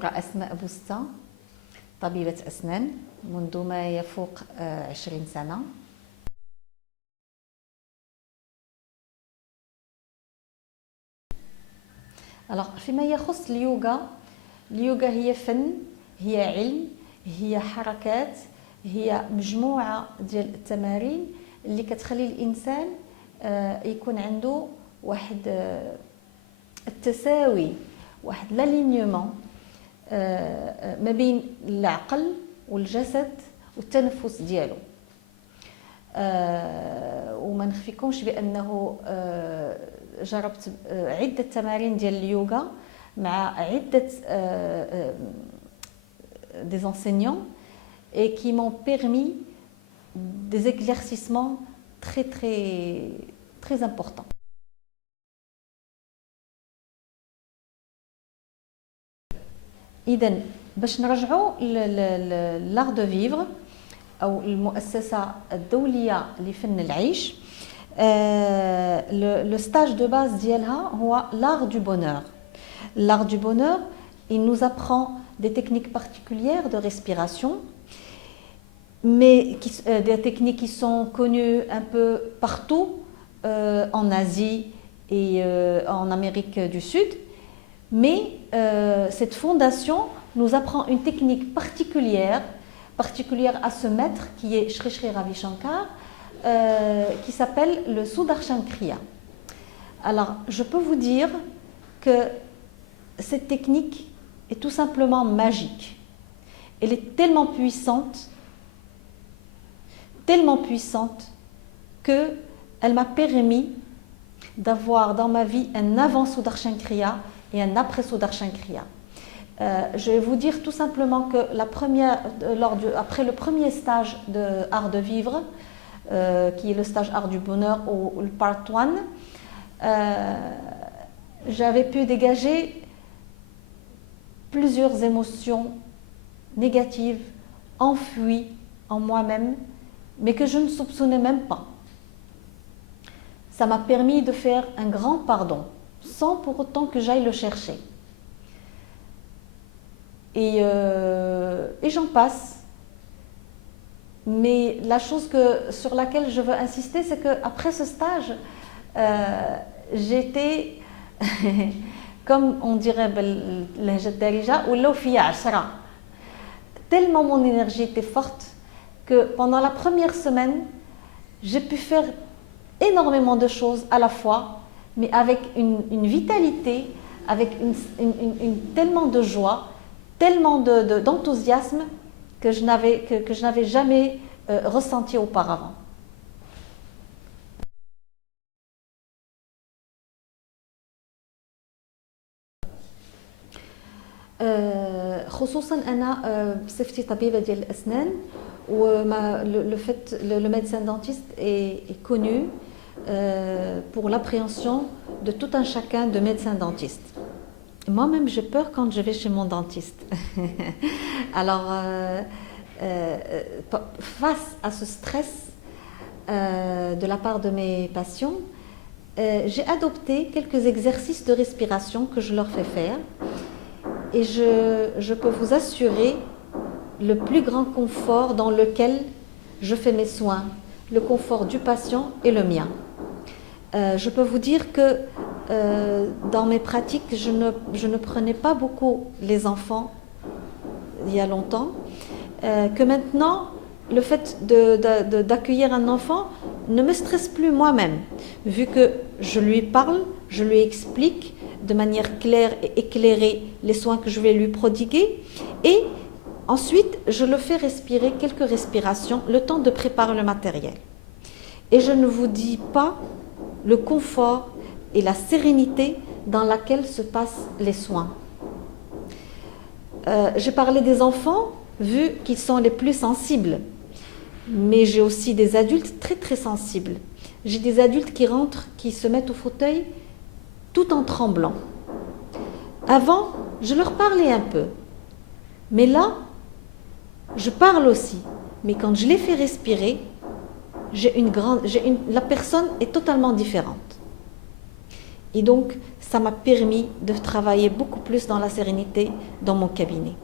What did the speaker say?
دكتورة أسماء بوستا، طبيبة أسنان منذ ما يفوق 20 سنة. فيما يخص اليوغا هي فن، هي علم، هي حركات، هي مجموعة ديال التمارين اللي كتخلي الإنسان يكون عنده واحد التساوي، واحد لالينيومون ما بين العقل والجسد والتنفس ديالو. وما نخفيكمش بانه جربت عده تمارين ديال اليوغا مع عده des enseignants et qui m'ont permis des éclaircissements très importants. إذن باش نرجعوا l'art de vivre أو المؤسسة الدولية لفن العيش، le stage de base ديالها هو l'art du bonheur. L'art du bonheur, il nous apprend des techniques particulières de respiration, mais des techniques qui sont connues un peu partout en Asie et en Amérique du Sud. Mais cette fondation nous apprend une technique particulière à ce maître qui est Shri Shri Ravi Shankar, qui s'appelle le Sudarshan Kriya. Alors, je peux vous dire que cette technique est tout simplement magique. Elle est tellement puissante que elle m'a permis d'avoir dans ma vie un avant Sudarshan Kriya et un après Sudarshan Kriya. Je vais vous dire tout simplement que après le premier stage de art de vivre, qui est le stage art du bonheur ou le part 1, j'avais pu dégager plusieurs émotions négatives, enfouies en moi-même, mais que je ne soupçonnais même pas. Ça m'a permis de faire un grand pardon, sans pour autant que j'aille le chercher. Et j'en passe. Mais la chose sur laquelle je veux insister, c'est qu'après ce stage, j'étais, comme on dirait, tellement mon énergie était forte que pendant la première semaine, j'ai pu faire énormément de choses à la fois, mais avec une vitalité, avec tellement de joie, tellement d'enthousiasme que je n'avais jamais ressenti auparavant. خصوصا انا بصفتي طبيبه ديال الاسنان، le médecin dentiste est connu pour l'appréhension de tout un chacun de médecin dentiste. Moi-même, j'ai peur quand je vais chez mon dentiste. Alors, face à ce stress de la part de mes patients, j'ai adopté quelques exercices de respiration que je leur fais faire. Et je peux vous assurer le plus grand confort dans lequel je fais mes soins, le confort du patient et le mien. Je peux vous dire que dans mes pratiques, je ne prenais pas beaucoup les enfants il y a longtemps, que maintenant, le fait d'accueillir un enfant ne me stresse plus moi-même, vu que je lui parle, je lui explique de manière claire et éclairée les soins que je vais lui prodiguer, et ensuite je le fais respirer quelques respirations, le temps de préparer le matériel. Et je ne vous dis pas le confort et la sérénité dans laquelle se passent les soins. J'ai parlé des enfants, vu qu'ils sont les plus sensibles, mais j'ai aussi des adultes très sensibles. J'ai des adultes qui rentrent, qui se mettent au fauteuil tout en tremblant. Avant, je leur parlais un peu, mais là, je parle aussi. Mais quand je les fais respirer, la personne est totalement différente. Et donc, ça m'a permis de travailler beaucoup plus dans la sérénité dans mon cabinet.